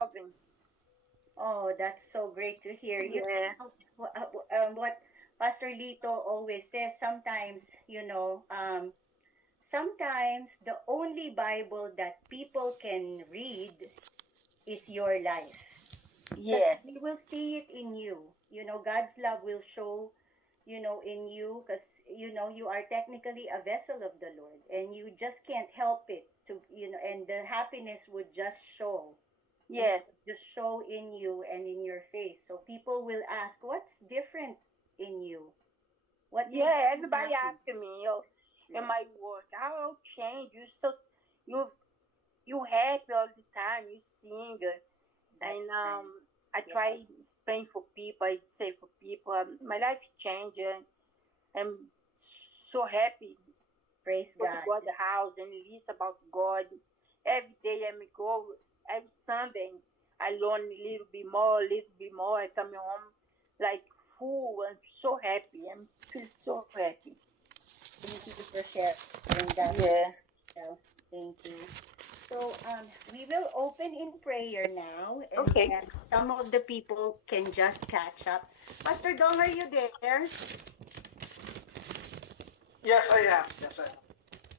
Loving. Oh, that's so great to hear. Yeah. What Pastor Lito always says, sometimes the only Bible that people can read is your life. Because we Yes. will see it in you. God's love will show, in you, because, you are technically a vessel of the Lord, and you just can't help it and the happiness would just show. It Yeah. would just show in you and in your face. So people will ask, what's different in you? What makes Yeah. you Everybody happy? asking me, yo, in Yeah, my work, how change? You you happy all the time. You sing, that's and right. I Yeah, try explain for people. I say for people, my life changed. I'm so happy. praise Go to God. God the house and listen about God. Every day I go. Every Sunday I learn a little bit more, a little bit more. I come home like full and so happy. I feel so happy. Thank you for sharing that with Yeah. yourself. Thank you. So, we will open in prayer now, and Okay. then some of the people can just catch up. Pastor Dong, are you there? Yes, I am. Yes, I am.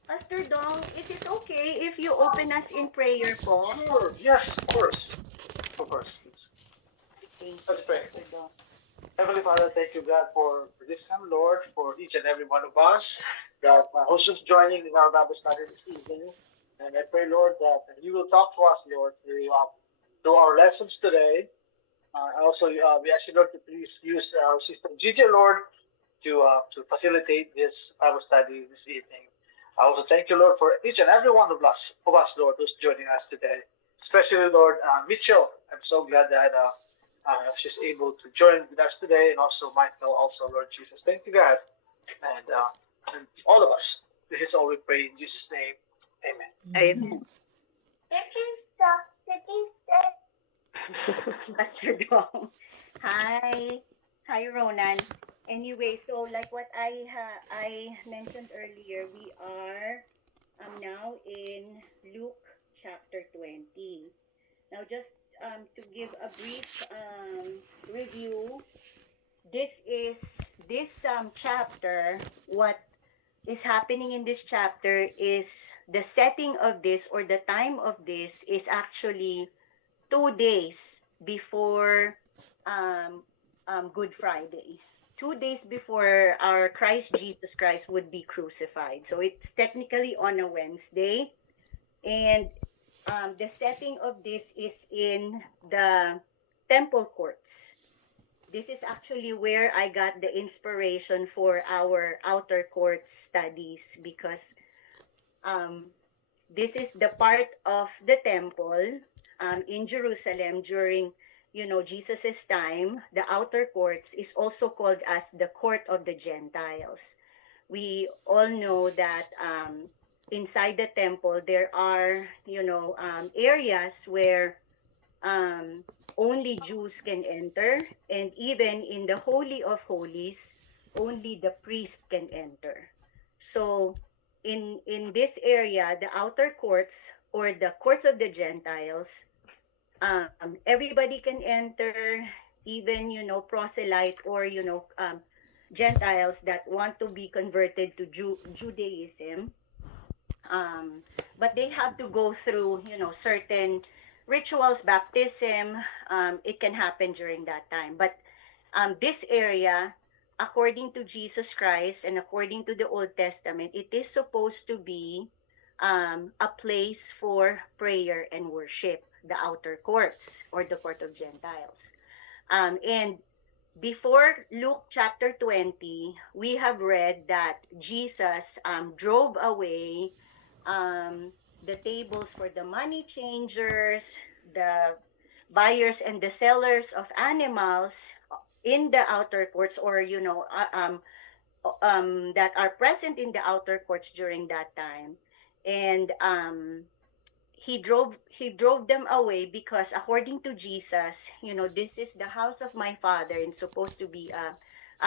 Pastor Dong, is it okay if you open us in prayer po? Sure. Yes, of course. Of course. Thank you, Let's pray. Pastor Dong. Heavenly Father, thank you, God, for this time, Lord, for each and every one of us that who's just joining in our Bible study this evening. And I pray, Lord, that you will talk to us, Lord, through our lessons today. Also, we ask you, Lord, to please use our sister Gigi, Lord, to facilitate this Bible study this evening. I also thank you, Lord, for each and every one of us, Lord, who's joining us today. Especially, Lord, Mitchell. I'm so glad that she's able to join with us today, and also Michael, also, Lord Jesus. Thank you, God, and all of us. This is all we pray in Jesus' name. Amen. Amen. Pastor Dong. Hi. Hi, Ronan. Anyway, so like what I mentioned earlier, we are now in Luke chapter 20. Now, just to give a brief review, this chapter. What is happening in this chapter is the setting of this, or the time of this is actually 2 days before um, Good Friday. 2 days before our Christ Jesus Christ would be crucified. So it's technically on a Wednesday. And the setting of this is in the temple courts. This is actually where I got the inspiration for our outer court studies, because um, this is the part of the temple in Jerusalem during, Jesus's time. The outer courts is also called as the court of the Gentiles. We all know that inside the temple there are, areas where um, only Jews can enter, and even in the Holy of Holies, only the priest can enter. So, in this area, the outer courts, or the courts of the Gentiles, everybody can enter, even proselyte, or Gentiles that want to be converted to Judaism. um, but they have to go through certain rituals, baptism. It can happen during that time, but this area, according to Jesus Christ and according to the Old Testament, it is supposed to be a place for prayer and worship, the outer courts, or the court of Gentiles. And before Luke chapter 20, we have read that Jesus drove away the tables for the money changers, the buyers and the sellers of animals in the outer courts, or that are present in the outer courts during that time. And he drove them away, because according to Jesus, this is the house of my father, and supposed to be a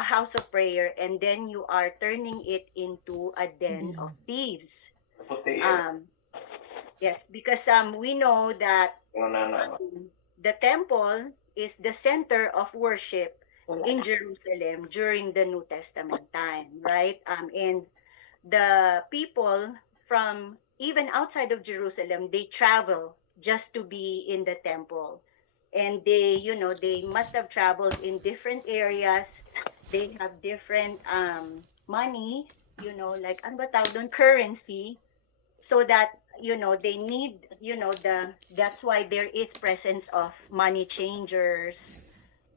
house of prayer, and then you are turning it into a den of thieves. um yes, because we know that the temple is the center of worship in Jerusalem during the New Testament time, right? And the people from even outside of Jerusalem, they travel just to be in the temple. And they, they must have traveled in different areas. They have different money, like ano ba tawag doon? Currency, so that they need, that's why there is presence of money changers,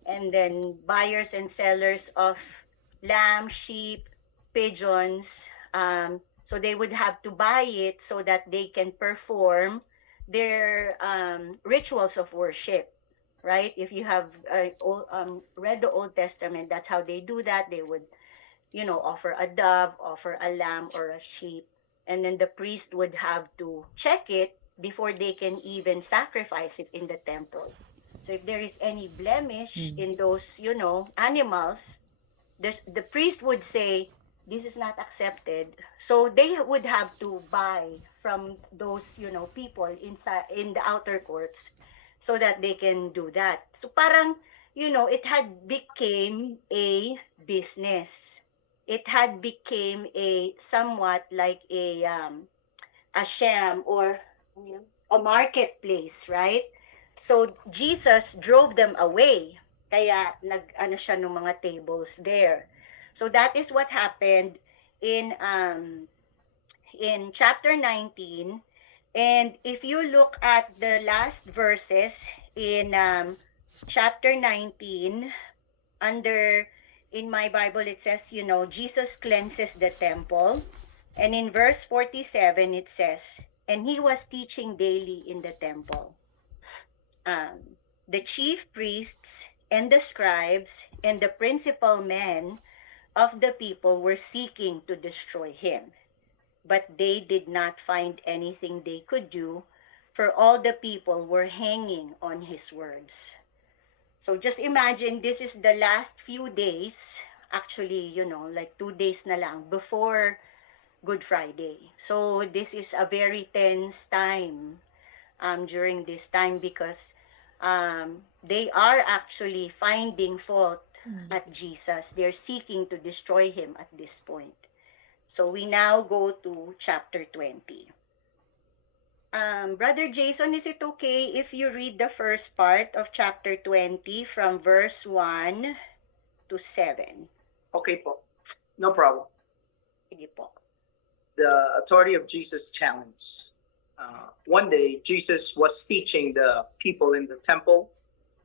and then buyers and sellers of lamb, sheep, pigeons. So they would have to buy it so that they can perform their rituals of worship, right? If you have read the Old Testament, that's how they do that. They would, offer a dove, offer a lamb or a sheep, and then the priest would have to check it before they can even sacrifice it in the temple. So if there is any blemish in those, animals, the priest would say, this is not accepted. So they would have to buy from those, people inside in the outer courts so that they can do that. So parang, it had became a business. It had became a somewhat like a sham, or a marketplace, right? So Jesus drove them away. Kaya nag-ano siya ng mga tables there. So that is what happened in chapter 19. And if you look at the last verses in chapter 19, under in my Bible it says, Jesus cleanses the temple. And in verse 47 it says, and he was teaching daily in the temple. The chief priests and the scribes and the principal men of the people were seeking to destroy him, but they did not find anything they could do, for all the people were hanging on his words. So just imagine, this is the last few days, actually, like 2 days na lang before Good Friday. So this is a very tense time during this time, because they are actually finding fault at Jesus. They're seeking to destroy him at this point. So we now go to chapter 20. Brother Jason, is it okay if you read the first part of chapter 20 from verse 1 to 7? Okay po. No problem. Sige po. The authority of Jesus challenge. One day, Jesus was teaching the people in the temple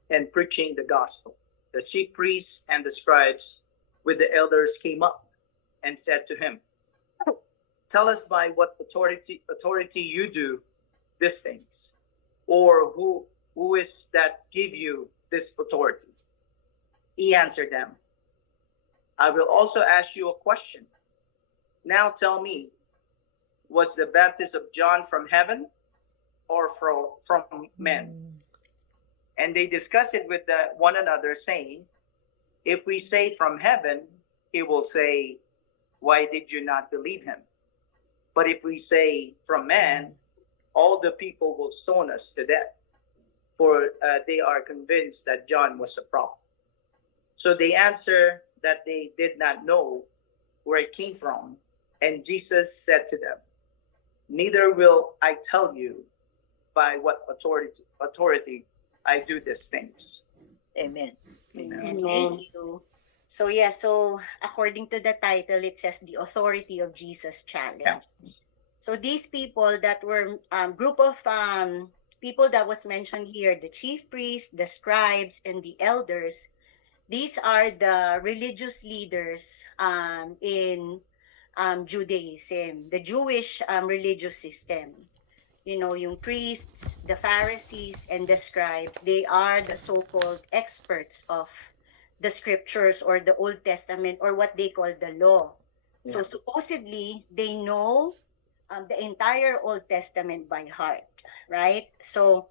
and preaching the gospel. The chief priests and the scribes with the elders came up and said to him, tell us by what authority you do these things, or who is that give you this authority? He answered them, I will also ask you a question. Now tell me, was the baptism of John from heaven or from men? And they discussed it with one another, saying, if we say from heaven, he will say, why did you not believe him? But if we say from man, all the people will stone us to death, for they are convinced that John was a prophet. So they answer that they did not know where it came from. And Jesus said to them, neither will I tell you by what authority I do these things. Amen. Amen. Thank you. So so according to the title, it says the authority of Jesus challenge. Yeah. So these people that were group of people that was mentioned here, the chief priests, the scribes, and the elders, these are the religious leaders in Judaism, the Jewish religious system. Yung priests, the Pharisees, and the scribes, they are the so-called experts of the scriptures or the Old Testament, or what they call the law. Yeah. So supposedly, they know the entire Old Testament by heart, right? So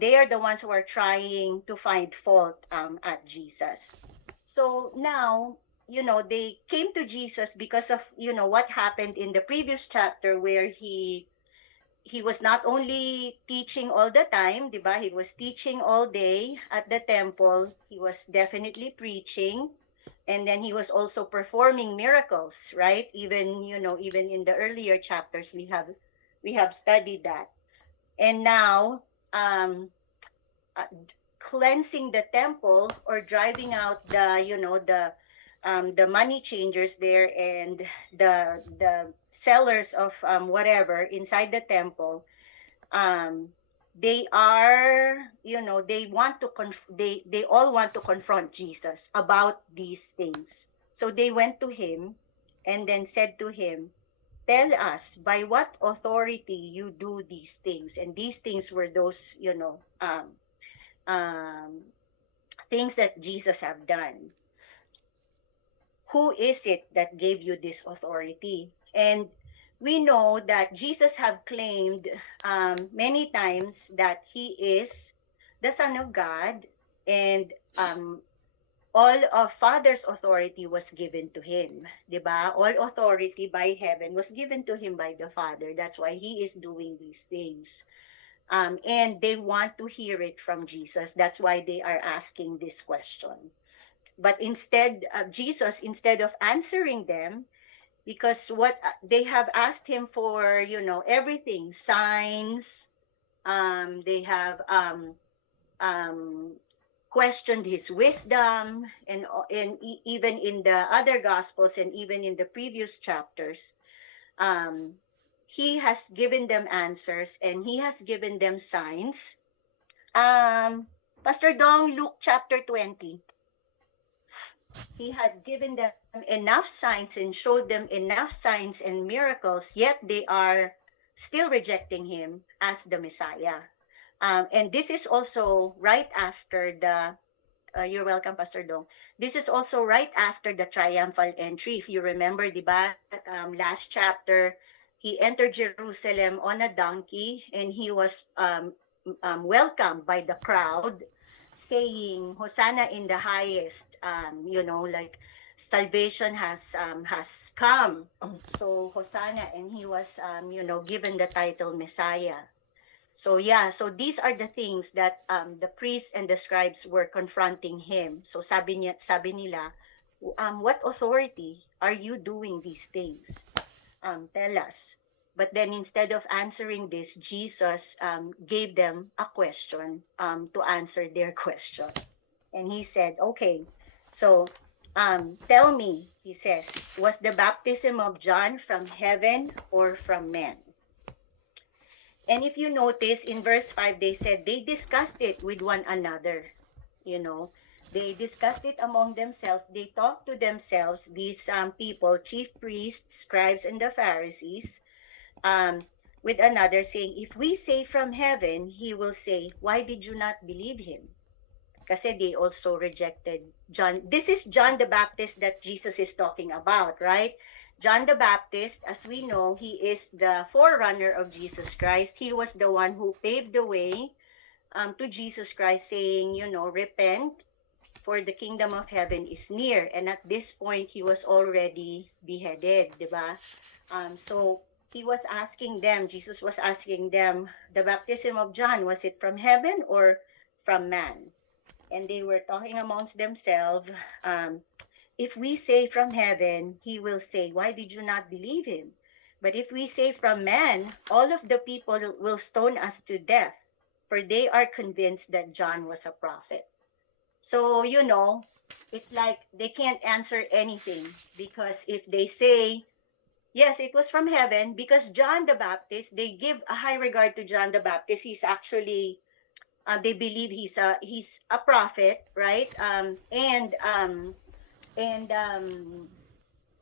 they are the ones who are trying to find fault at Jesus. So now, they came to Jesus because of, what happened in the previous chapter, where he he was not only teaching all the time, di ba? He was teaching all day at the temple. He was definitely preaching. And then he was also performing miracles, right? Even, even in the earlier chapters, we have studied that. And now, uh, cleansing the temple or driving out the money changers there and the sellers of whatever inside the temple. um they are, they want to they all want to confront Jesus about these things. So they went to him and then said to him, tell us by what authority you do these things. And these things were those, um, things that Jesus have done. Who is it that gave you this authority? And we know that Jesus have claimed many times that he is the Son of God, and all of Father's authority was given to him, diba? All authority by heaven was given to him by the Father. That's why he is doing these things. And they want to hear it from Jesus. That's why they are asking this question. But Jesus, instead of answering them, because what they have asked him for, everything, signs, they have um, questioned his wisdom, and even in the other gospels and even in the previous chapters, um, he has given them answers and he has given them signs. Pastor Dong, Luke chapter 20. He had given them enough signs and showed them enough signs and miracles, yet they are still rejecting him as the Messiah. And this is also right after you're welcome, Pastor Dong. This is also right after the triumphal entry. If you remember, di ba, last chapter, he entered Jerusalem on a donkey and he was welcomed by the crowd, saying, Hosanna in the highest. Like salvation has come. So Hosanna, and he was given the title Messiah. So yeah, so these are the things that the priests and the scribes were confronting him. So sabi nila, what authority are you doing these things? Tell us. But then instead of answering this, Jesus gave them a question to answer their question. And he said, okay, so tell me, he says, was the baptism of John from heaven or from men? And if you notice in verse 5, they said they discussed it with one another. They discussed it among themselves. They talked to themselves, these people, chief priests, scribes, and the Pharisees, with another, saying, if we say from heaven, he will say, why did you not believe him? Kasi they also rejected John. This is John the Baptist that Jesus is talking about, right? John the Baptist, as we know, he is the forerunner of Jesus Christ. He was the one who paved the way to Jesus Christ, saying, repent, for the kingdom of heaven is near. And at this point, he was already beheaded, diba? So he was asking them, Jesus was asking them, the baptism of John, was it from heaven or from man? And they were talking amongst themselves. If we say from heaven, he will say, why did you not believe him? But if we say from man, all of the people will stone us to death, for they are convinced that John was a prophet. So, it's like they can't answer anything, because if they say, yes, it was from heaven, because John the Baptist, they give a high regard to John the Baptist. He's actually, they believe he's a prophet, right?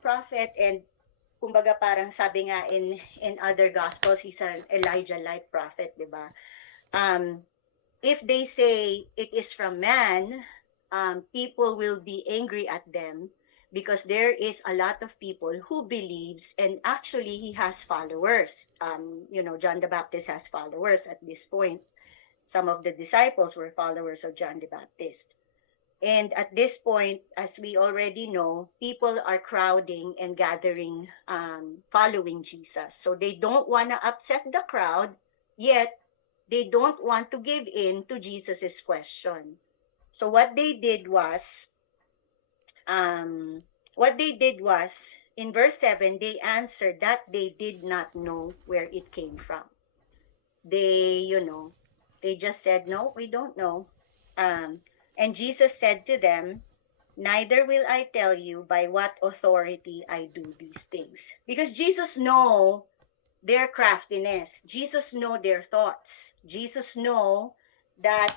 Prophet, and kumbaga parang sabi nga in other gospels, he's an Elijah-like prophet, di ba? If they say it is from man, people will be angry at them, because there is a lot of people who believes, and actually he has followers. John the Baptist has followers at this point. Some of the disciples were followers of John the Baptist. And at this point, as we already know, people are crowding and gathering, following Jesus. So they don't want to upset the crowd, yet they don't want to give in to Jesus's question. So um, what they did was, in verse 7, they answered that they did not know where it came from. They just said, no, we don't know. And Jesus said to them, neither will I tell you by what authority I do these things. Because Jesus know their craftiness. Jesus know their thoughts. Jesus know that,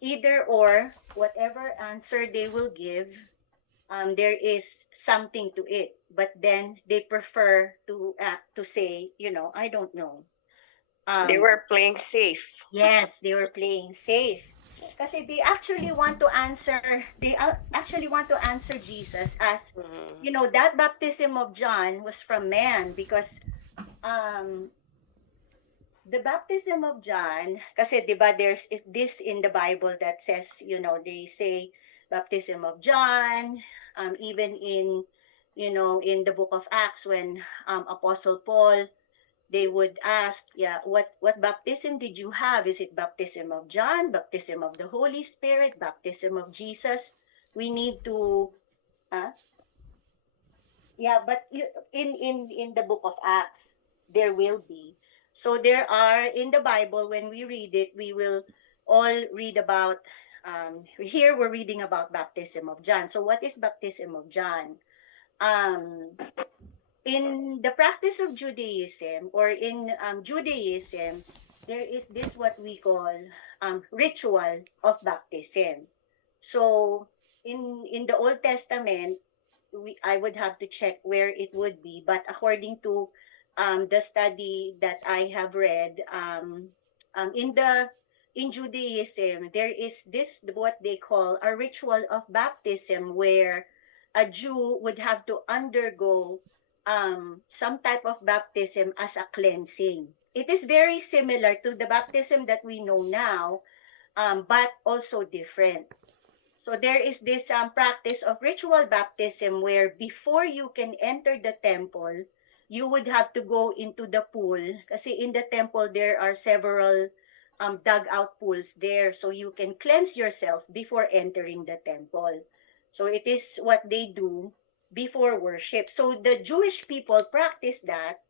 either or, whatever answer they will give, there is something to it. But then they prefer to say, I don't know. They were playing safe. Yes, they were playing safe. Kasi they actually want to answer, Jesus as, Mhm. that baptism of John was from man, because um the baptism of John, kasi 'di ba this in the Bible that says, they say baptism of John, even in the book of Acts, when Apostle Paul, they would ask, yeah, what baptism did you have? Is it baptism of John, baptism of the Holy Spirit, baptism of Jesus? We need to, huh? Yeah, but in the book of Acts, there will be. So there are in the Bible, when we read it, we will all read about, here we're reading about baptism of John. So what is baptism of John? Um, in the practice of Judaism, or in Judaism, there is this what we call ritual of baptism. So in the Old Testament, I would have to check where it would be, but according to the study that I have read, in Judaism, there is this what they call a ritual of baptism, where a Jew would have to undergo some type of baptism as a cleansing. It is very similar to the baptism that we know now, but also different. So there is this practice of ritual baptism, where before you can enter the temple, you would have to go into the pool. Kasi in the temple, there are several dug out pools there. So you can cleanse yourself before entering the temple. So it is what they do before worship. So the Jewish people practice that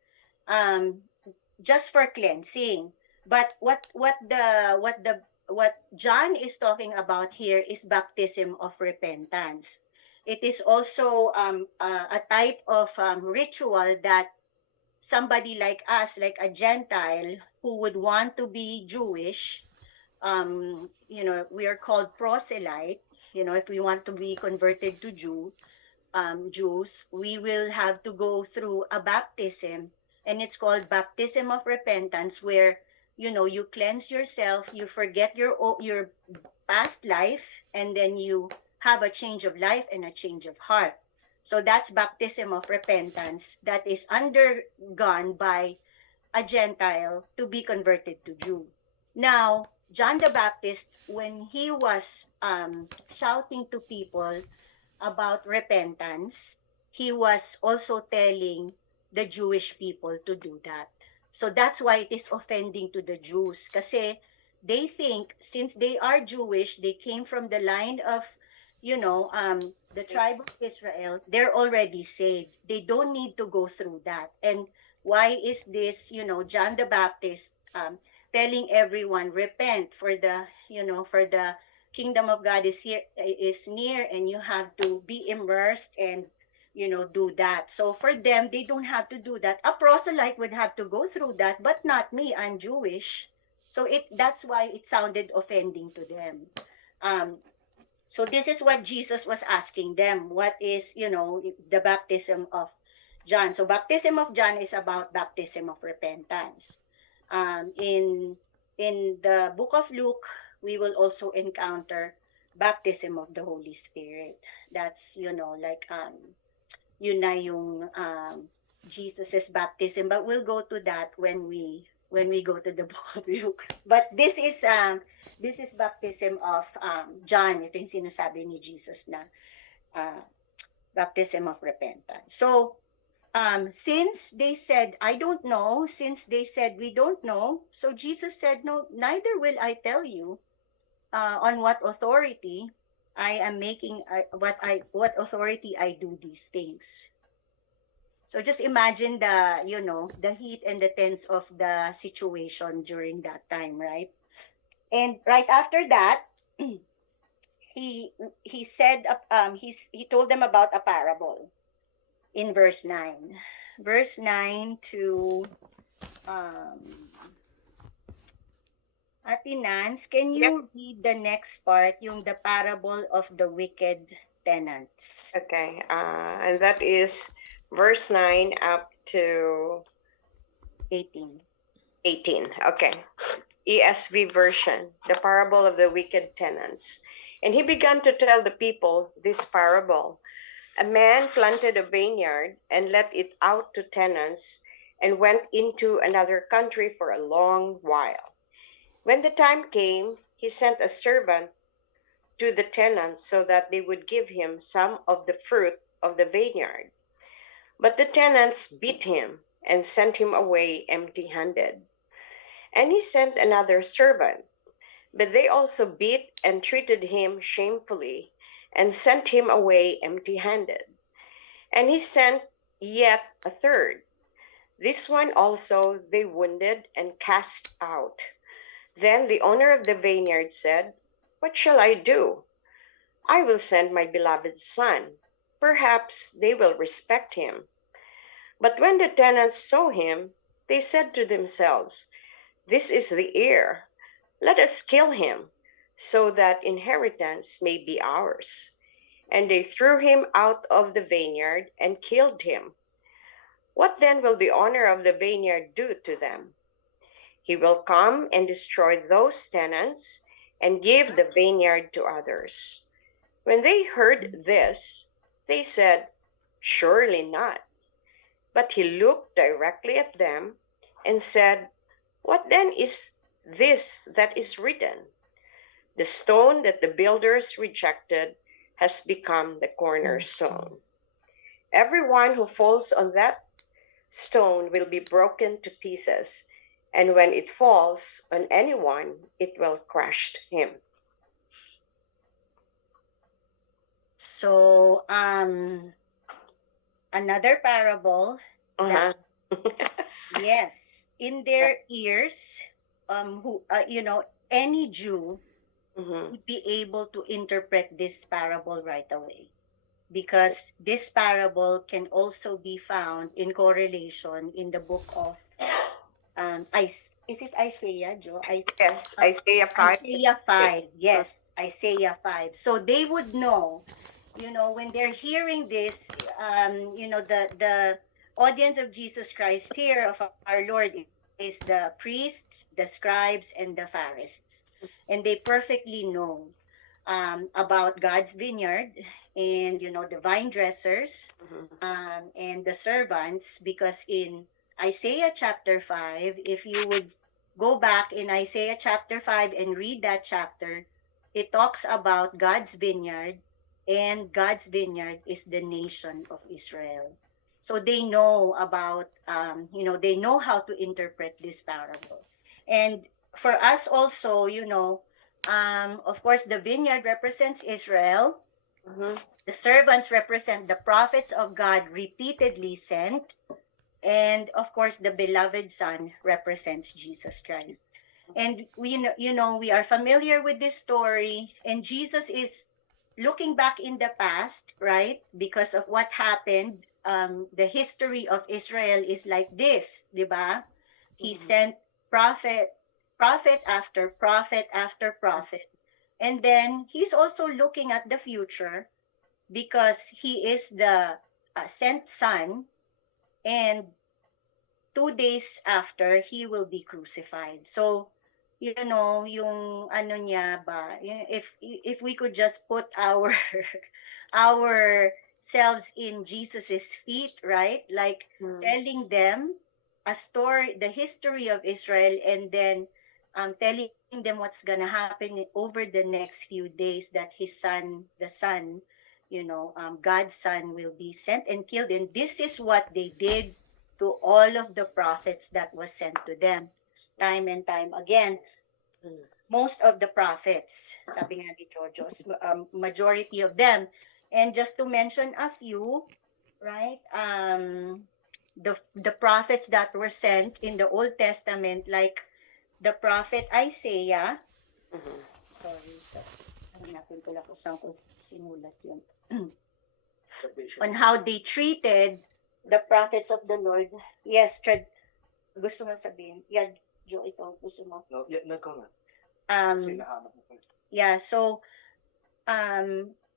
um, just for cleansing. But what John is talking about here is baptism of repentance. It is also a type of ritual that somebody like us, like a Gentile who would want to be Jewish, we are called proselyte. If we want to be converted to Jews, we will have to go through a baptism, and it's called baptism of repentance, where you cleanse yourself, you forget your past life, and then you have a change of life and a change of heart. So that's baptism of repentance that is undergone by a Gentile to be converted to Jew. Now, John the Baptist, when he was shouting to people about repentance, he was also telling the Jewish people to do that. So that's why it is offending to the Jews. Kasi they think, since they are Jewish, they came from the line of, the tribe of Israel, they're already saved. They don't need to go through that. And why is this, John the Baptist telling everyone, repent, for the kingdom of God is near, and you have to be immersed and do that. So for them, they don't have to do that. A proselyte would have to go through that, but not me. I'm Jewish. So that's why it sounded offending to them. So this is what Jesus was asking them. What is, the baptism of John? So baptism of John is about baptism of repentance. In the book of Luke, we will also encounter baptism of the Holy Spirit. That's, like, yun na yung Jesus's baptism. But we'll go to that when we when we go to the book of Luke. But this is baptism of John. Ito yung sinasabi ni Jesus na baptism of repentance. So, since they said, I don't know, since they said, we don't know, so Jesus said, no, neither will I tell you on what authority I am making, what authority I do these things. So just imagine the heat and the tense of the situation during that time, right? And right after that, he said, he told them about a parable in verse 9. Verse 9 to Ate Nance, can you read the next part, yung the parable of the wicked tenants? Okay. And that is verse 9 up to 18. 18. Okay. ESV version, the parable of the wicked tenants. And he began to tell the people this parable. A man planted a vineyard and let it out to tenants and went into another country for a long while. When the time came, he sent a servant to the tenants so that they would give him some of the fruit of the vineyard. But the tenants beat him and sent him away empty-handed. And he sent another servant, but they also beat and treated him shamefully and sent him away empty-handed. And he sent yet a third. This one also they wounded and cast out. Then the owner of the vineyard said, "What shall I do? I will send my beloved son. Perhaps they will respect him." But when the tenants saw him, they said to themselves, "This is the heir. Let us kill him, so that inheritance may be ours." And they threw him out of the vineyard and killed him. What then will the owner of the vineyard do to them? He will come and destroy those tenants and give the vineyard to others. When they heard this, they said, "Surely not." But he looked directly at them and said, "What then is this that is written? The stone that the builders rejected has become the cornerstone. Everyone who falls on that stone will be broken to pieces, and when it falls on anyone, it will crush him." So, another parable Uh-huh. yes, in their ears, who any Jew Mhm. would be able to interpret this parable right away, because this parable can also be found in correlation in the book of is it Isaiah, Joe? Yes, Isaiah 5. Isaiah 5. Yes, Isaiah 5. So they would know, when they're hearing this, the audience of Jesus Christ here of our Lord is the priests, the scribes, and the Pharisees. And they perfectly know about God's vineyard and, the vine dressers Mhm. and the servants, because in Isaiah chapter 5, if you would go back in Isaiah chapter 5 and read that chapter, it talks about God's vineyard, and God's vineyard is the nation of Israel. So they know about, they know how to interpret this parable. And for us also, of course, the vineyard represents Israel. Mhm. The servants represent the prophets of God repeatedly sent. And of course, the beloved Son represents Jesus Christ. And we are familiar with this story, and Jesus is looking back in the past, right? Because of what happened, the history of Israel is like this, di ba? He Mhm. sent prophet after prophet after prophet. And then he's also looking at the future, because he is the sent son, and 2 days after, he will be crucified. So, yung ano niya ba, if we could just put our ourselves in Jesus's feet, right? Like Mhm. telling them, a story, the history of Israel, and then telling them what's gonna happen over the next few days, that his son, the son, God's son will be sent and killed. And this is what they did to all of the prophets that was sent to them, time and time again. Most of the prophets, sabi nga ni Jojo's, majority of them. And just to mention a few, right? The prophets that were sent in the Old Testament, like the prophet Isaiah. Mhm. Sorry, hanapin ko lang kung saan ko sinulat yun. On how they treated the prophets of the Lord. Yes, gusto mo sabihin? Yeah, Joe, ito, gusto mo? No, yeah, no, go on. Um, yeah, so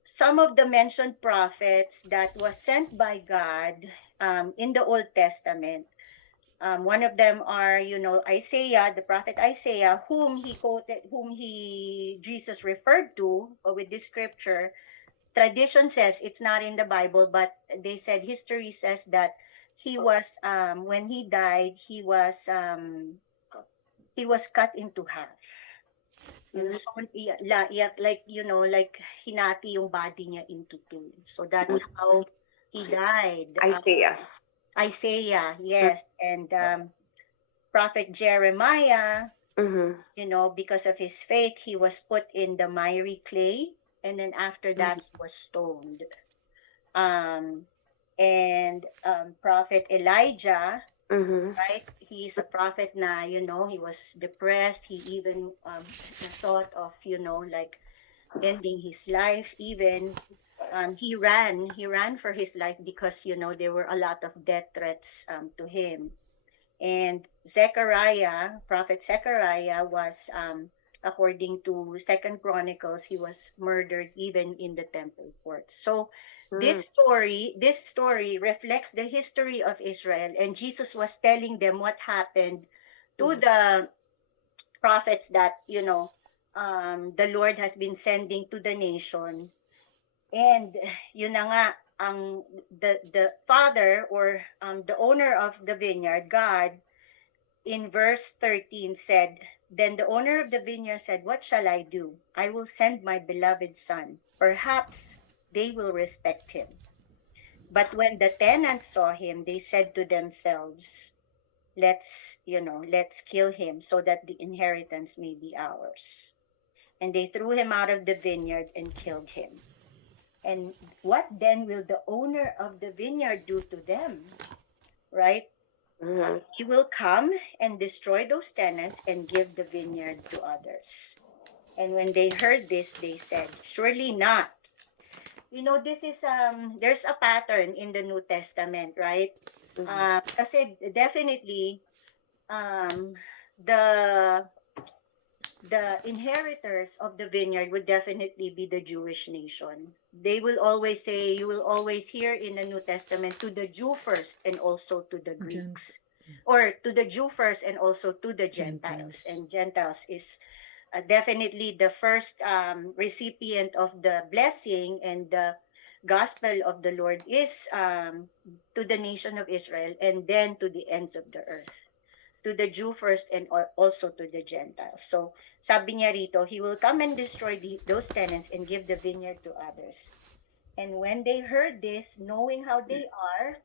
some of the mentioned prophets that was sent by God in the Old Testament, one of them are, Isaiah, the prophet Isaiah, whom Jesus referred to with this scripture. Tradition says it's not in the Bible, but they said history says that he was, when he died, he was cut into half. So, like, like hinati yung body niya into two. So that's how he died. Isaiah. Isaiah, yes. And Prophet Jeremiah, Mm-hmm. because of his faith, he was put in the miry clay. And then after that, he was stoned. And Prophet Elijah, Mm-hmm. right? He's a prophet na, he was depressed. He even thought of, like ending his life. Even he ran for his life because, there were a lot of death threats to him. And Prophet Zechariah was, according to Second Chronicles, he was murdered even in the temple courts. So this story reflects the history of Israel, and Jesus was telling them what happened to the prophets that, the Lord has been sending to the nation. And yun na nga, ang the father, or the owner of the vineyard, God, in verse 13 said, "Then the owner of the vineyard said, 'What shall I do? I will send my beloved son. Perhaps they will respect him.' But when the tenants saw him, they said to themselves, 'Let's kill him so that the inheritance may be ours.' And they threw him out of the vineyard and killed him. And what then will the owner of the vineyard do to them?" Right? Mm-hmm. He will come and destroy those tenants and give the vineyard to others. And when they heard this, they said, "Surely not." This is there's a pattern in the New Testament, right? Kasi definitely um the inheritors of the vineyard would definitely be the Jewish nation. They will always say, you will always hear in the New Testament, to the Jew first and also to the Greeks. Or to the Jew first and also to the Gentiles. And Gentiles is definitely the first recipient of the blessing, and the gospel of the Lord is to the nation of Israel, and then to the ends of the earth. To the Jew first and also to the Gentiles. So sabi niya rito, he will come and destroy those tenants and give the vineyard to others. And when they heard this, knowing how they are,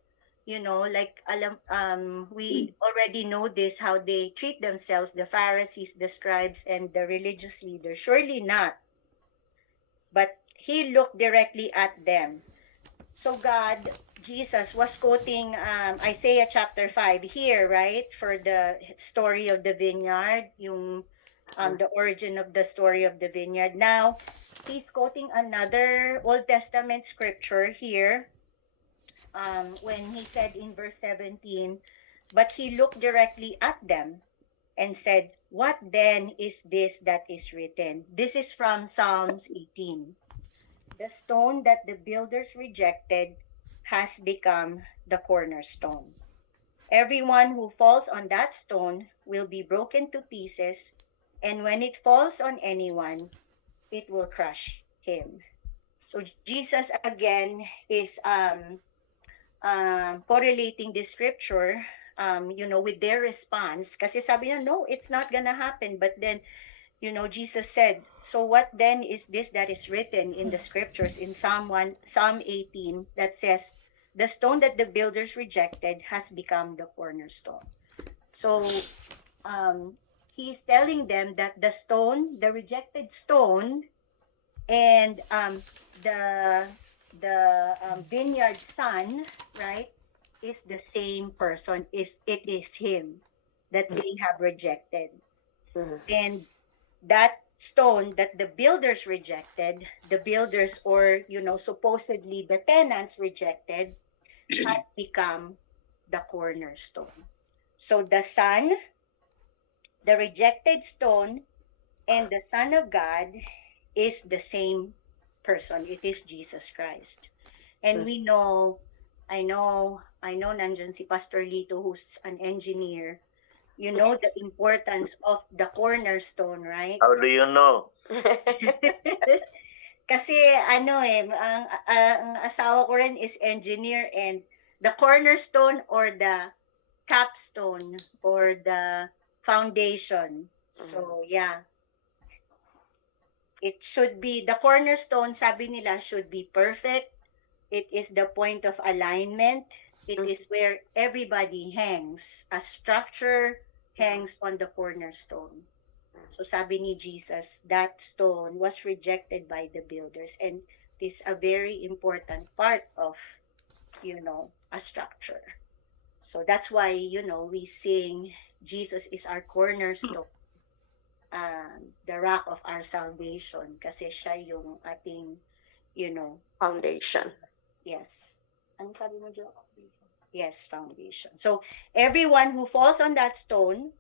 like we already know this, how they treat themselves, the Pharisees, the scribes, and the religious leaders. Surely not. But he looked directly at them. So Jesus was quoting Isaiah chapter 5 here, right? For the story of the vineyard, the origin of the story of the vineyard. Now, he's quoting another Old Testament scripture here, when he said in verse 17, "But he looked directly at them and said, 'What then is this that is written?'" This is from Psalms 18. "The stone that the builders rejected has become the cornerstone. Everyone who falls on that stone will be broken to pieces, and when it falls on anyone, it will crush him." So Jesus again is correlating this scripture with their response, kasi sabi niya, no, it's not gonna happen. But then, Jesus said, so what then is this that is written in the scriptures in Psalm 18 that says, the stone that the builders rejected has become the cornerstone. So he's telling them that the rejected stone, and the vineyard son, right, is the same person. It is him that they have rejected. Mhm. And that stone that the builders rejected, the builders, or supposedly the tenants rejected, had become the cornerstone. So the son, the rejected stone, and the Son of God is the same person. It is Jesus Christ. And we know, I know nandyan si Pastor Lito, who's an engineer. You know the importance of the cornerstone, right? How do you know? Kasi ang asawa ko rin is engineer, and the cornerstone or the capstone or the foundation. So yeah, it should be, the cornerstone, sabi nila, should be perfect. It is the point of alignment. It is where everybody hangs. A structure hangs on the cornerstone. So sabi ni Jesus, that stone was rejected by the builders, and it is a very important part of, a structure. So that's why, we sing, Jesus is our cornerstone, the rock of our salvation, kasi siya yung ating, Foundation. yes. Ano sabi mo, Jo? Yes, foundation. So everyone who falls on that stone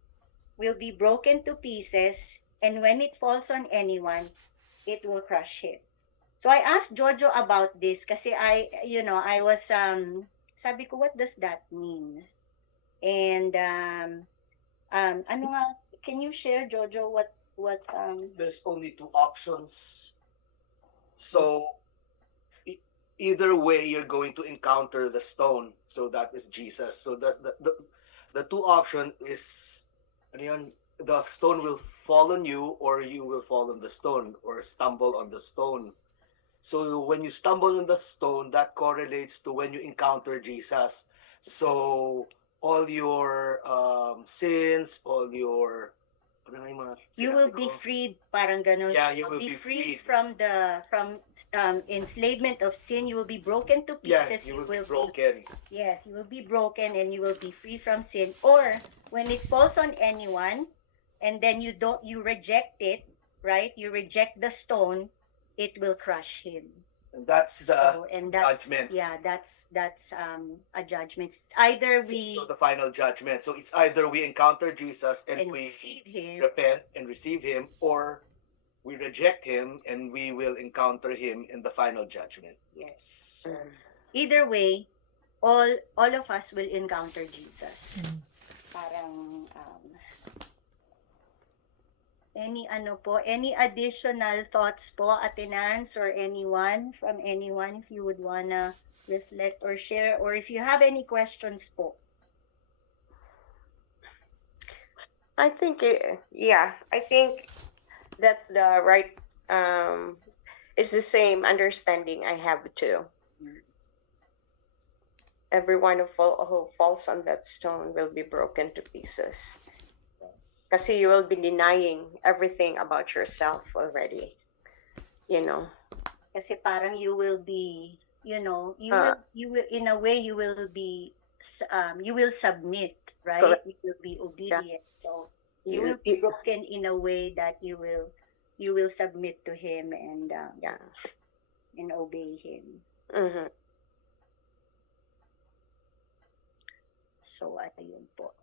will be broken to pieces, and when it falls on anyone, it will crush him. So I asked Jojo about this kasi I was sabi ko, what does that mean? And ano nga, can you share, Jojo, what There's only two options. So either way, you're going to encounter the stone. So that is Jesus. So the two option is, ano yun, the stone will fall on you, or you will fall on the stone, or stumble on the stone. So when you stumble on the stone, that correlates to when you encounter Jesus. So all your sins, all your you will be freed, parang ganun. Yeah, you will be be freed freed. from enslavement of sin. You will be broken to Yeah, pieces. you will be broken. Yes, you will be broken, and you will be free from sin. Or when it falls on anyone, and then you reject it, right? You reject the stone, it will crush him. And that's the judgment. Yeah, that's a judgment. Either So the final judgment. So it's either we encounter Jesus and we receive him, repent and receive him, or we reject him and we will encounter him in the final judgment. yes. So either way, all of us will encounter Jesus. Parang any additional thoughts po, Ate Nance, or anyone, if you would wanna reflect or share, or if you have any questions po. I think I think that's the right it's the same understanding I have too. Everyone who falls on that stone will be broken to pieces. Kasi you will be denying everything about yourself already. Kasi parang you will be, you will in a way you will be you will submit, right? Correct. You will be obedient. So you You will be broken in a way that you will submit to him and and obey him. Mhm. So ayun po.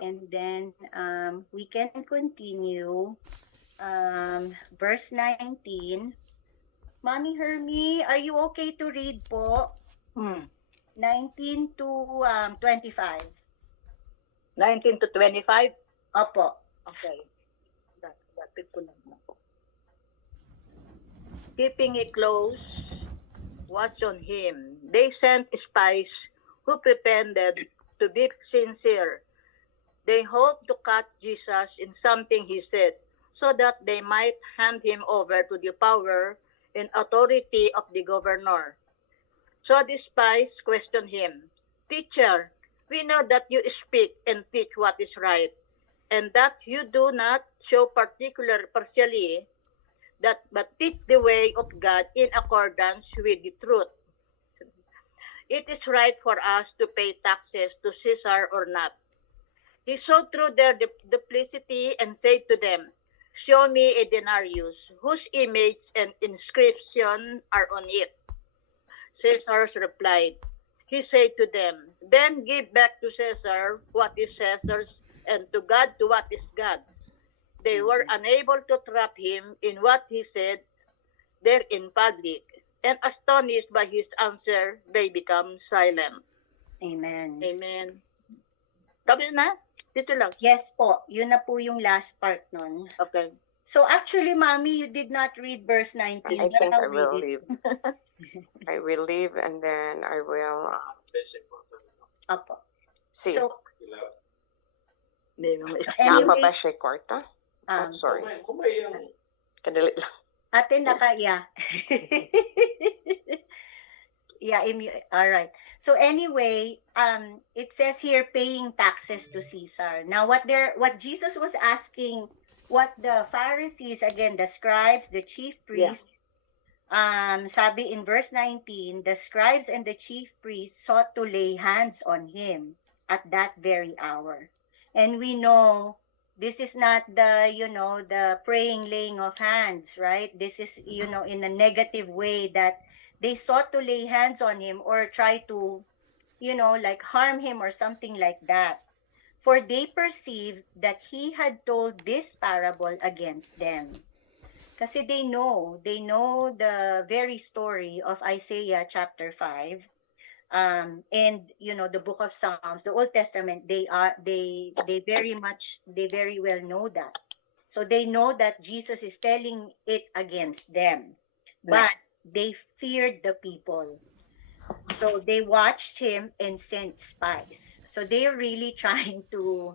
And then we can continue verse 19. Mommy Hermie, are you okay to read po? 19 to 25. 19 to 25? Opo. Okay. Batid ko lang. Keeping it close, watch on him. They sent spies who pretended to be sincere. They hoped to catch Jesus in something he said, so that they might hand him over to the power and authority of the governor. So the spies questioned him, "Teacher, we know that you speak and teach what is right, and that you do not show particular partially, that but teach the way of God in accordance with the truth. It is right for us to pay taxes to Caesar or not." He saw through their duplicity and said to them, "Show me a denarius whose image and inscription are on it." Caesar replied. He said to them, "Then give back to Caesar what is Caesar's, and to God what is God's." They were unable to trap him in what he said there in public, and astonished by his answer, they become silent. Amen. Amen. Tapos na? Dito lang. Yes po, yun na po yung last part nun. Okay. So actually, Mommy, you did not read verse 19. I but think I I'll will read it. leave. I will leave and then I will Opo. see. So, Hindi mo anyway, Napa ba siya kwarta? Oh, um, sorry. Kadali lang. ate nakaya. Yeah, all right. So anyway, it says here paying taxes to Caesar. Now what Jesus was asking, what the Pharisees, again, the scribes, the chief priests, sabi in verse 19, the scribes and the chief priests sought to lay hands on him at that very hour. And we know this is not the, the praying laying of hands, right? This is, in a negative way, that they sought to lay hands on him or try to, like harm him or something like that. For they perceived that he had told this parable against them. Kasi they know the very story of Isaiah chapter 5. And the book of Psalms, the Old Testament, they very well know that. So they know that Jesus is telling it against them. But they feared the people. So they watched him and sent spies. So they're really trying to,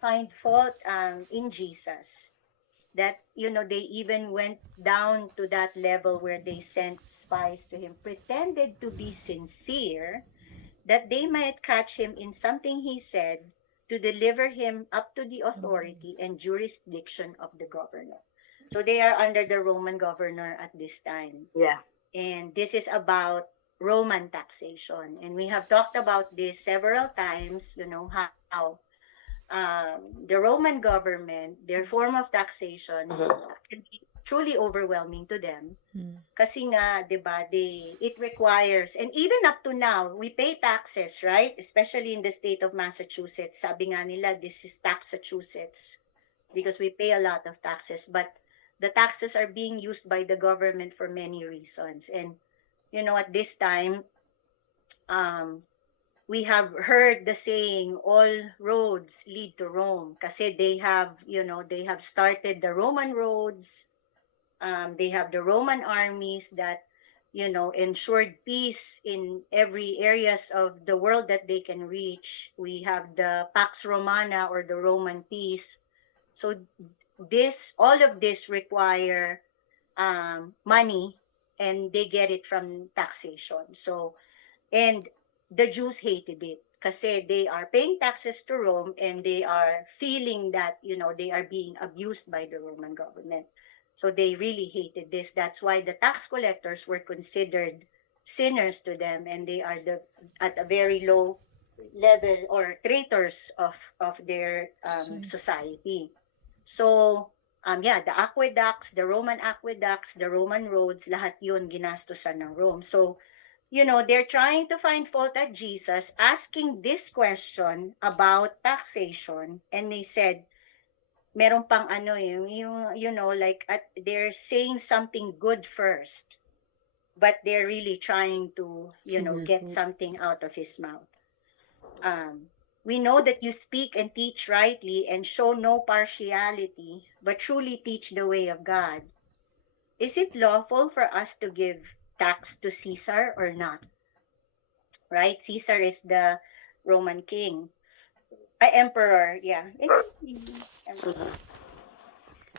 find fault in Jesus. That, they even went down to that level where they sent spies to him, pretended to be sincere, that they might catch him in something he said, to deliver him up to the authority and jurisdiction of the governor. So they are under the Roman governor at this time. Yeah. And this is about Roman taxation. And we have talked about this several times, how the Roman government, their form of taxation can be truly overwhelming to them. Kasi nga, di ba, it requires, and even up to now, we pay taxes, right? Especially in the state of Massachusetts. Sabi nga nila, this is Taxachusetts, because we pay a lot of taxes. But the taxes are being used by the government for many reasons. And, at this time, we have heard the saying, all roads lead to Rome. Kasi they have started the Roman roads. They have the Roman armies that, ensured peace in every areas of the world that they can reach. We have the Pax Romana, or the Roman peace. So all of this require money, and they get it from taxation. So, and the Jews hated it kasi they are paying taxes to Rome, and they are feeling that, they are being abused by the Roman government. So they really hated this. That's why the tax collectors were considered sinners to them, and they are at a very low level, or traitors of their society. So, the aqueducts, the Roman aqueducts, the Roman roads, lahat yun ginastosan ng Rome. So, they're trying to find fault at Jesus, asking this question about taxation, and they said, meron pang they're saying something good first, but they're really trying to, get something out of his mouth. We know that you speak and teach rightly and show no partiality, but truly teach the way of God. Is it lawful for us to give tax to Caesar or not? Right? Caesar is the Roman king. Emperor, yeah. Emperor. Mhm.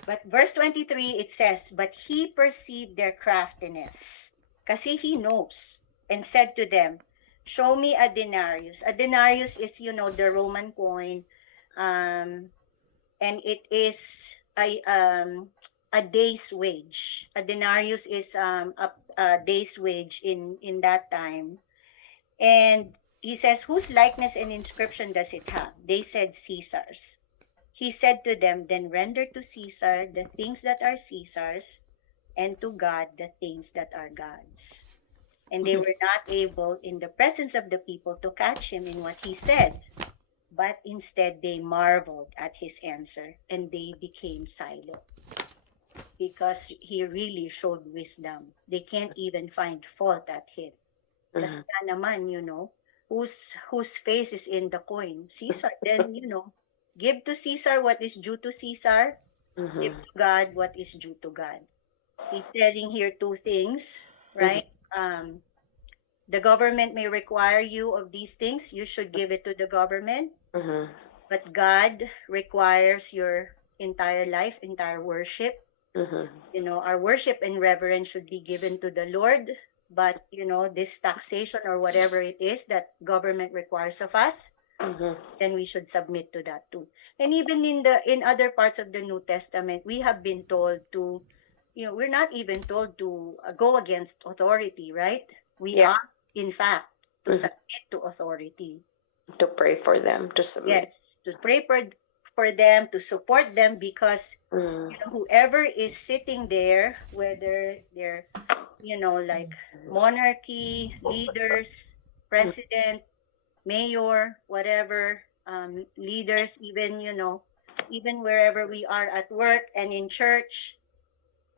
But verse 23, it says, but he perceived their craftiness, kasi he knows, and said to them, show me a denarius. A denarius is, the Roman coin, and it is a day's wage. A denarius is a day's wage in that time. And he says, whose likeness and inscription does it have? They said, Caesar's. He said to them, then render to Caesar the things that are Caesar's, and to God the things that are God's. And they were not able in the presence of the people to catch him in what he said, but instead they marveled at his answer, and they became silent because he really showed wisdom. They can't even find fault at him. Kasi Mhm. nga naman, whose face is in the coin? Caesar. Then, give to Caesar what is due to Caesar. Give Mhm. to God what is due to God. He's telling here two things, right? The government may require you of these things. You should give it to the government. Mhm. But God requires your entire life, entire worship. Mhm. Our worship and reverence should be given to the Lord. But, this taxation or whatever it is that government requires of us, Mhm. then we should submit to that too. And even in other parts of the New Testament, we have been told to, we're not even told to go against authority, right? We Yeah. are, in fact, to Mhm. submit to authority. To pray for them to submit. Yes, to pray for them, to support them, because Mhm. whoever is sitting there, whether they're, like monarchy, leaders, president, mayor, whatever, leaders, even wherever we are at work and in church,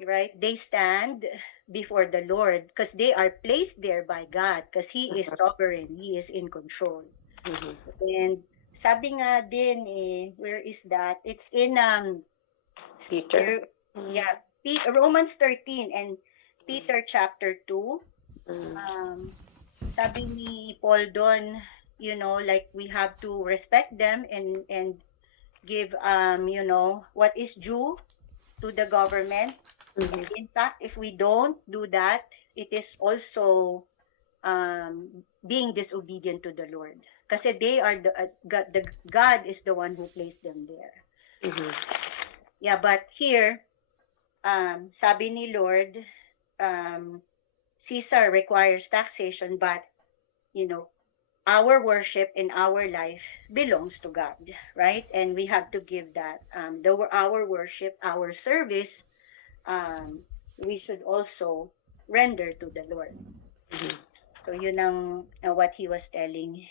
right? They stand before the Lord because they are placed there by God because He is sovereign. He is in control. Mhm. And sabi nga din, where is that? It's in, Peter. yeah, Romans 13 and Peter chapter 2. Mhm. Sabi ni Paul doon, like we have to respect them and give what is due to the government. Mhm. And in fact, if we don't do that, it is also being disobedient to the Lord. Kasi they are the God is the one who placed them there. Mhm. Yeah, but here, sabi ni Lord, Caesar requires taxation, but our worship in our life belongs to God, right? And we have to give that our worship, our service, we should also render to the Lord. Mhm. So yun ang what he was telling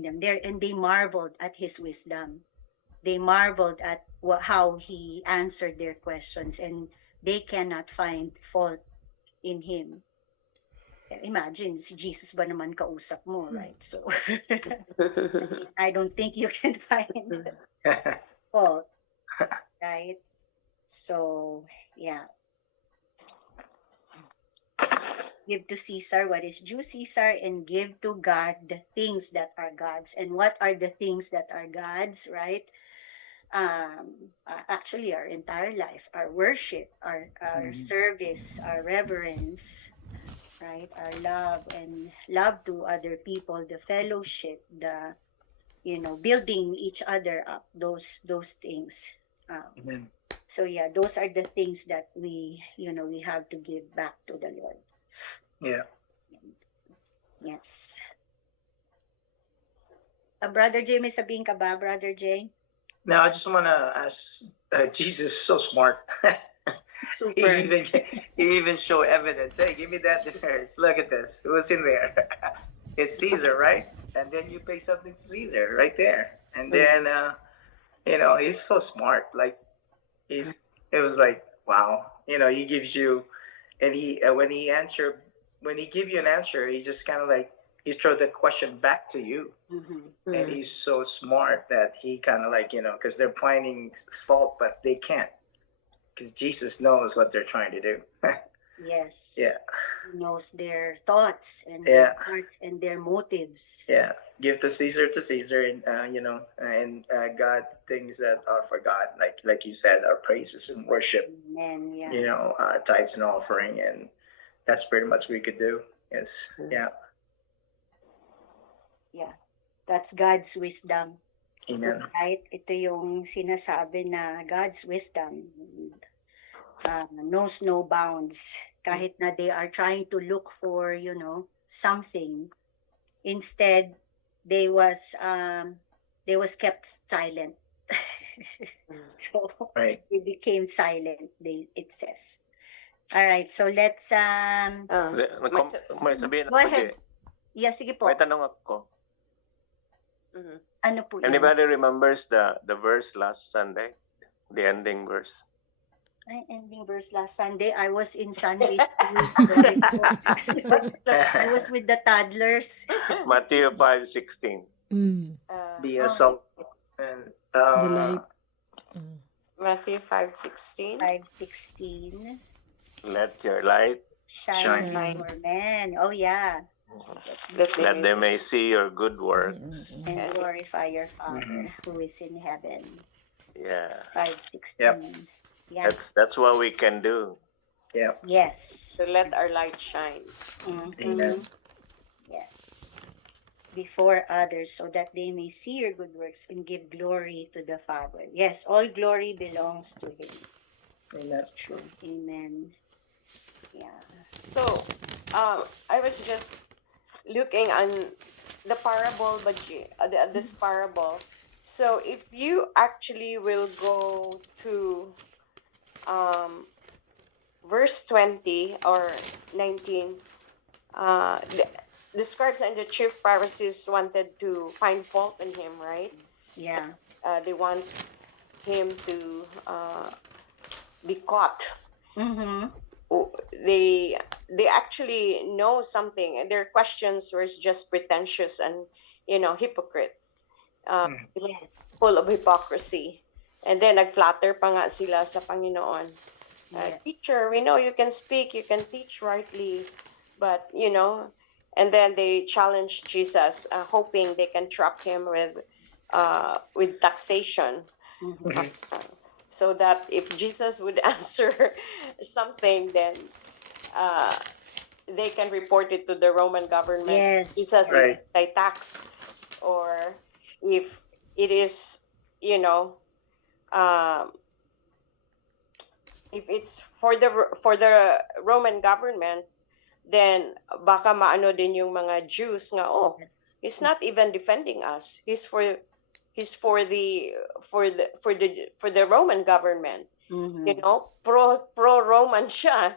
them there, and they marveled at his wisdom. They marveled at how he answered their questions, and they cannot find fault in him. Imagine, si Jesus ba naman kausap mo, right? So, I don't think you can find fault, right? So, yeah. Give to Caesar what is due Caesar, and give to God the things that are God's. And what are the things that are God's, right? Actually, our entire life, our worship, our service, our reverence, right? Our love and love to other people, the fellowship, the building each other up, those things. Amen. So yeah, those are the things that we have to give back to the Lord. Yeah. Yes. Brother Jay, may sabihin ka ba, Brother Jay? Now I just want to ask. Jesus is so smart. Super. he even show evidence. Hey, give me that dinner. Look at this. Who's in there? It's Caesar, right? And then you pay something to Caesar right there. And then he's so smart. Like it was like wow. He gives you, and he when he give you an answer, he just kind of like he throw the question back to you. Mm-hmm. And he's so smart that he kind of like because they're finding fault, but they can't because Jesus knows what they're trying to do. Yes. Yeah. He knows their thoughts and Yeah. their hearts and their motives. Yeah, give to Caesar, and God things that are for God, like you said, our praises and worship, Amen. Yeah. our tithes and offering, and that's pretty much we could do. Yes, yeah, Yeah. That's God's wisdom. amen. Right? Ito yung sinasabi na God's wisdom knows no bounds. Kahit na they are trying to look for, something. Instead, they was kept silent. So Right. they became silent, it says. All right, so let's May sabihin go ako, ahead. Jay. Yeah, sige po. May tanong ako. Mhm. Ano po yan? Anybody remembers the verse last Sunday? The ending verse? Ay, ending verse last Sunday, I was in Sunday school. Sorry po. I was with the toddlers. Matthew 5:16. Be a salt and The light. Matthew 5:16. 5:16. Let your light, Shine Shine. before men. Oh, yeah. that they may see your good works. And glorify your Father who is in heaven. Yeah. 5:16. Yeah. That's what we can do. yeah, Yes. So let our light shine. Mhm. Amen. Yes. Before others, so that they may see your good works and give glory to the Father. Yes, all glory belongs to Him. Amen. True. Amen. Yeah. So, I was just looking on the parable, but this parable. So, if you actually will go to verse 20 or 19, the scribes and the chief Pharisees wanted to find fault in him, right? Yeah. They want him to be caught. Mm-hmm. They actually know something, and their questions were just pretentious and hypocrites, Yes. full of hypocrisy. And then nagflatter pa nga sila sa Panginoon. Yes. Teacher, we know you can speak, you can teach rightly, but and then they challenged Jesus, hoping they can trap him with taxation. Mhm. So that if Jesus would answer something, then they can report it to the Roman government. Yes. Jesus Right. is anti-tax, or if it is, if it's for the Roman government, then baka maano din yung mga Jews nga, oh, Yes. he's not even defending us. He's for the Roman government. Mhm. Pro Roman siya,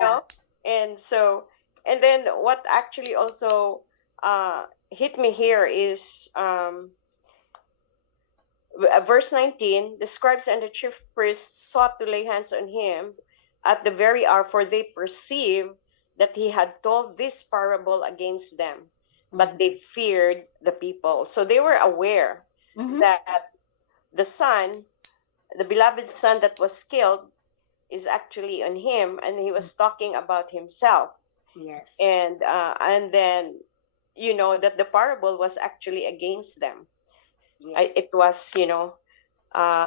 know. And so, and then what actually also hit me here is verse 19, the scribes and the chief priests sought to lay hands on him at the very hour, for they perceived that he had told this parable against them, but they feared the people. So they were aware Mhm. that the son, the beloved son that was killed, is actually on him, and he was talking about himself. Yes. And then that the parable was actually against them. Yes. It was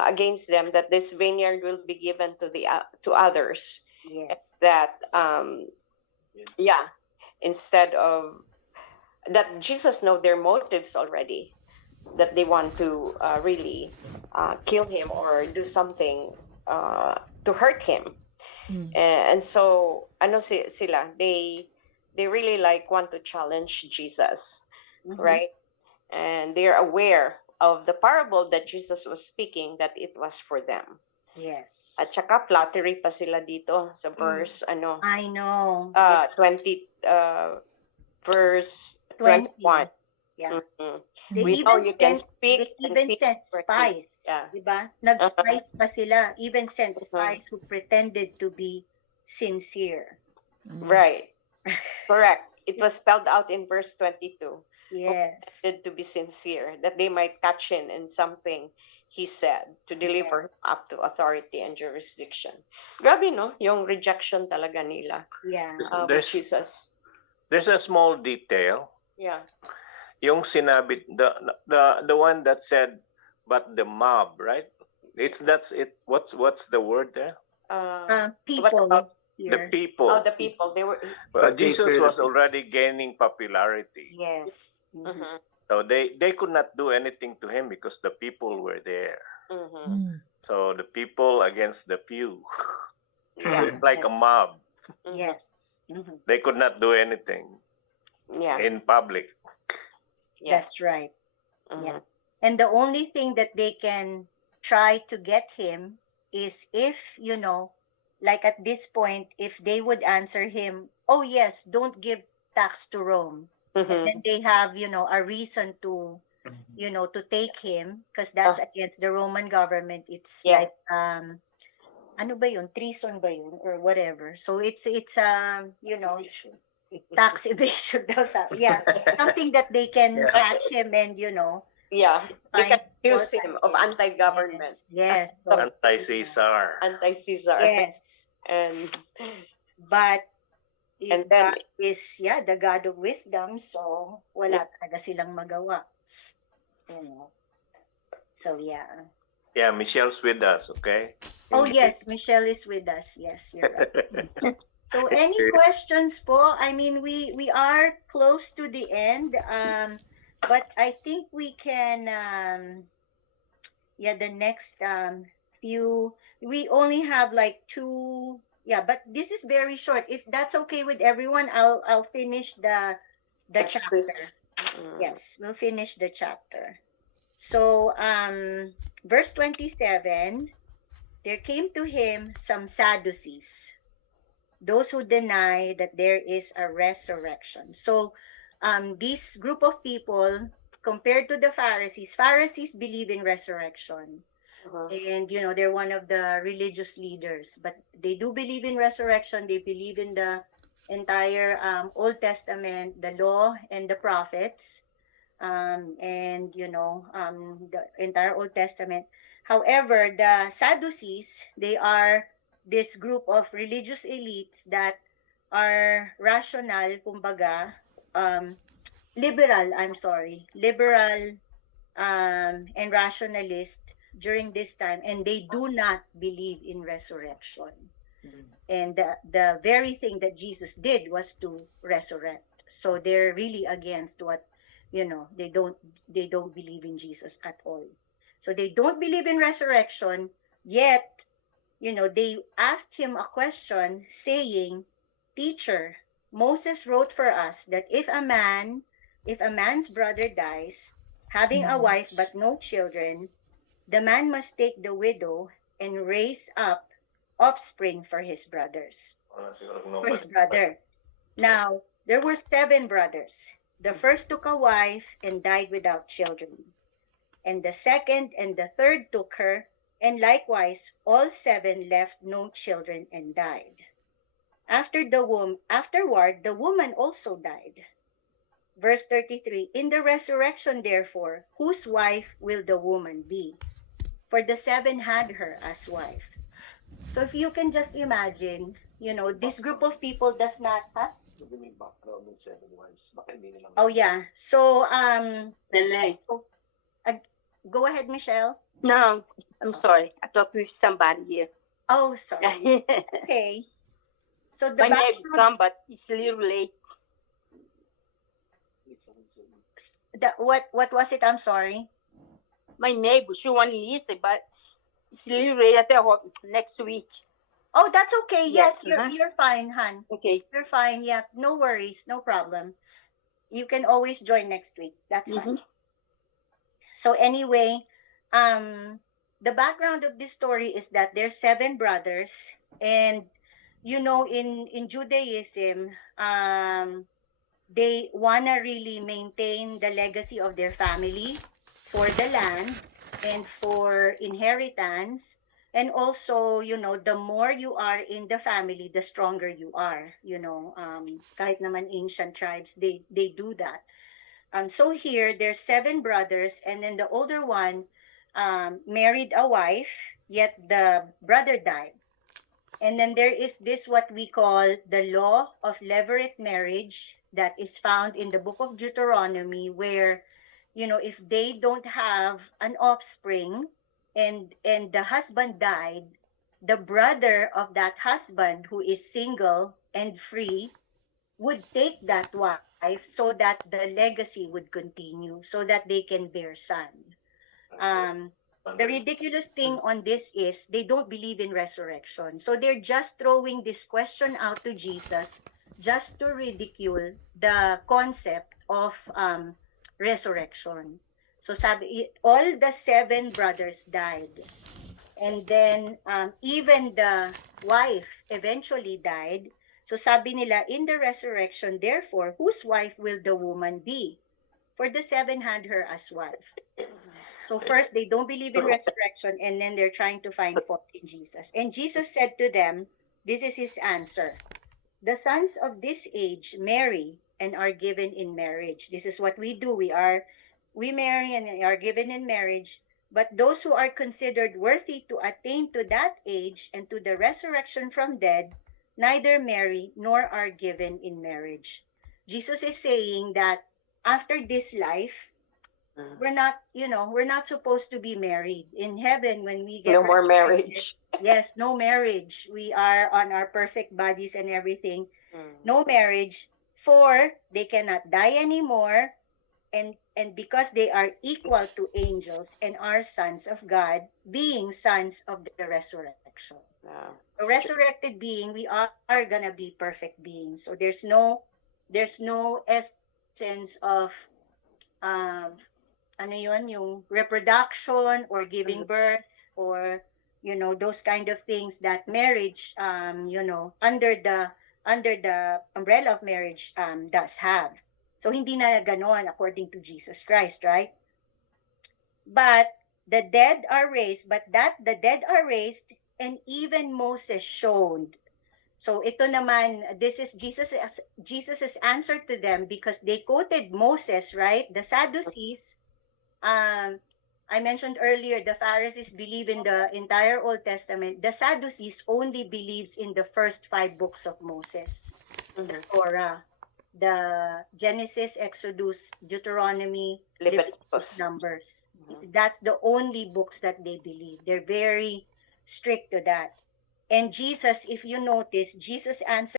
against them, that this vineyard will be given to others. Yes. That instead of that, Jesus know their motives already, that they want to really kill him or do something to hurt him. And so sila, they really want to challenge Jesus. Mhm. Right? And they're aware of the parable that Jesus was speaking, that it was for them. Yes. At saka flattery pa sila dito sa verse I know. 20 verse 20. 21. Yeah. Mhm. They We know you can speak they and even teach sent correctly. spies. Yeah. Diba? Nag-spies pa sila. Even sent Mhm. spies who pretended to be sincere. Right. Correct. It was spelled out in verse 22. Yes. To be sincere, that they might catch him in something he said, to deliver up to authority and jurisdiction. Grabe, no? Yung rejection talaga nila Yeah. with There's Jesus. there's a small detail. Yeah. Yung sinabi the one that said, but the mob, right? That's it. What's the word there? What People about The here. people. the people? They were. But they Jesus fear the was already gaining popularity. Yes. Mhm, So they could not do anything to him because the people were there. mhm. So the people against the few. Yeah. It's like a mob. Mhm. Yes. Mhm. They could not do anything Yeah. in public. Yeah. That's right. Mhm. Yeah. And the only thing that they can try to get him is if, like at this point, if they would answer him, oh, yes, don't give tax to Rome. And Mhm. then they have, a reason to, to take him because that's against the Roman government. It's Yes. like, ano ba yun? Treason ba yun? Or whatever. So it's, tax evasion daw yeah, something that they can Yeah. catch him and, Yeah. They can find accuse fault him at of him. anti-government, Yes. So, Anti-Caesar. anti-Caesar, yes. and But And then- God is, the God of wisdom. So, wala talaga silang magawa. So, yeah. Yeah, Michelle's with us, okay? Oh, yes. Michelle is with us. Yes, you're right. So, any questions po? I mean, we are close to the end. But I think we can, the next few, we only have like two, but this is very short. If that's okay with everyone, I'll finish the chapter. This- Yes, we'll finish the chapter. So, verse 27, there came to him some Sadducees, those who deny that there is a resurrection. So, this group of people, compared to the Pharisees believe in resurrection. Mhm. And, they're one of the religious leaders, but they do believe in resurrection. They believe in the entire Old Testament, the law and the prophets, and, the entire Old Testament. However, the Sadducees, they are this group of religious elites that are rational, kumbaga, liberal, and rationalist during this time, and they do not believe in resurrection. And the very thing that Jesus did was to resurrect. So they're really against what, they don't believe in Jesus at all. So they don't believe in resurrection, yet, they asked him a question saying, "Teacher, Moses wrote for us that if a man's brother dies, having a wife but no children, the man must take the widow and raise up offspring for his brother. Now, there were 7 brothers. The first took a wife and died without children. And the second and the third took her, and likewise all 7 left no children and died. Afterward, the woman also died. Verse 33, in the resurrection, therefore, whose wife will the woman be? For the 7 had her as wife. So if you can just imagine, this group of people does not, May background ng 7 wives. Baka hindi nila. Oh, yeah. So, Nene. go ahead, Michelle. No, I'm sorry. I talked with somebody here. Oh, sorry. Okay. So the My neighbor background, come, but it's a little late. what was it? I'm sorry. My neighbor, she want to listen, but it's a little late. I tell her next week. Oh, that's okay. Yes, Yes, you're fine, hon. Okay. You're fine. Yeah, no worries, no problem. You can always join next week. That's fine. So anyway, the background of this story is that there's 7 brothers, and in Judaism, they wanna really maintain the legacy of their family for the land and for inheritance. And also, the more you are in the family, the stronger you are. Kahit naman ancient tribes, they do that. So here, there's 7 brothers, and then the older one, married a wife, yet the brother died. And then there is this what we call the law of levirate marriage that is found in the book of Deuteronomy, where, you know, if they don't have an offspring and the husband died, the brother of that husband who is single and free would take that wife so that the legacy would continue, so that they can bear son. The ridiculous thing on this is they don't believe in resurrection. So they're just throwing this question out to Jesus just to ridicule the concept of resurrection. So sabi, all the 7 brothers died. And then even the wife eventually died. So sabi nila, in the resurrection, therefore, whose wife will the woman be? For the 7 had her as wife. So first, they don't believe in resurrection, and then they're trying to find fault in Jesus. And Jesus said to them, this is his answer. The sons of this age marry and are given in marriage. This is what we do. We marry and are given in marriage. But those who are considered worthy to attain to that age and to the resurrection from dead, neither marry nor are given in marriage. Jesus is saying that after this life, we're not, we're not supposed to be married. In heaven, when we get No more resurrected, marriage. yes, no marriage. We are on our perfect bodies and everything. No marriage, for they cannot die anymore, and because they are equal to angels and are sons of God, being sons of the resurrection. Wow. A resurrected being, we are gonna be perfect beings. So there's no essence of ano yun, yung reproduction or giving birth or those kind of things that marriage under the umbrella of marriage does have. So hindi na ganon according to Jesus Christ, right? But the dead are raised, the dead are raised, and even Moses showed. So ito naman, this is Jesus's answer to them, because they quoted Moses, right? The Sadducees, I mentioned earlier, the Pharisees believe in the entire Old Testament. The Sadducees only believes in the first 5 books of Moses. The Torah, the Genesis, Exodus, Deuteronomy, Leviticus, Numbers. That's the only books that they believe. They're very strict to that. And Jesus, if you notice, Jesus answered